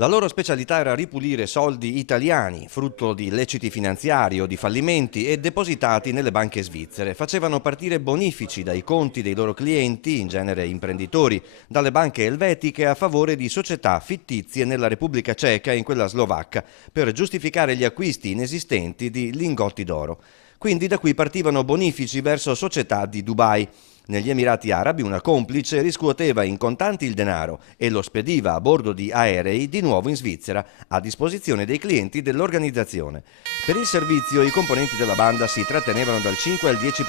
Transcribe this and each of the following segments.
La loro specialità era ripulire soldi italiani, frutto di illeciti finanziari o di fallimenti e depositati nelle banche svizzere. Facevano partire bonifici dai conti dei loro clienti, in genere imprenditori, dalle banche elvetiche a favore di società fittizie nella Repubblica Ceca e in quella slovacca, per giustificare gli acquisti inesistenti di lingotti d'oro. Quindi da qui partivano bonifici verso società di Dubai. Negli Emirati Arabi una complice riscuoteva in contanti il denaro e lo spediva a bordo di aerei di nuovo in Svizzera, a disposizione dei clienti dell'organizzazione. Per il servizio i componenti della banda si trattenevano dal 5 al 10%.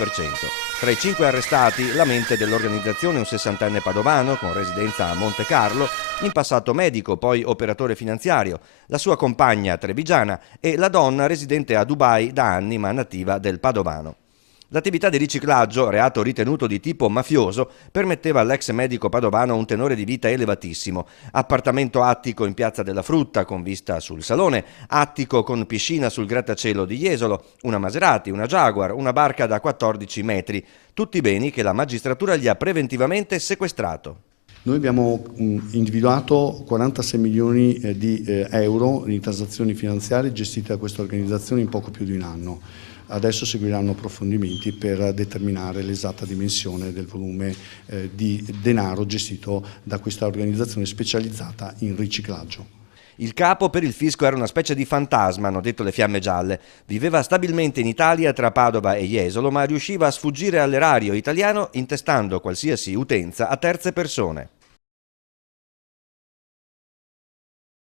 Tra i 5 arrestati la mente dell'organizzazione, un 60enne padovano con residenza a Monte Carlo, in passato medico, poi operatore finanziario, la sua compagna trevigiana e la donna residente a Dubai da anni ma nativa del Padovano. L'attività di riciclaggio, reato ritenuto di tipo mafioso, permetteva all'ex medico padovano un tenore di vita elevatissimo. Appartamento attico in Piazza della Frutta con vista sul Salone, attico con piscina sul grattacielo di Jesolo, una Maserati, una Jaguar, una barca da 14 metri. Tutti beni che la magistratura gli ha preventivamente sequestrato. Noi abbiamo individuato 46 milioni di euro in transazioni finanziarie gestite da questa organizzazione in poco più di un anno. Adesso seguiranno approfondimenti per determinare l'esatta dimensione del volume di denaro gestito da questa organizzazione specializzata in riciclaggio. Il capo per il fisco era una specie di fantasma, hanno detto le Fiamme Gialle. Viveva stabilmente in Italia tra Padova e Jesolo, ma riusciva a sfuggire all'erario italiano intestando qualsiasi utenza a terze persone.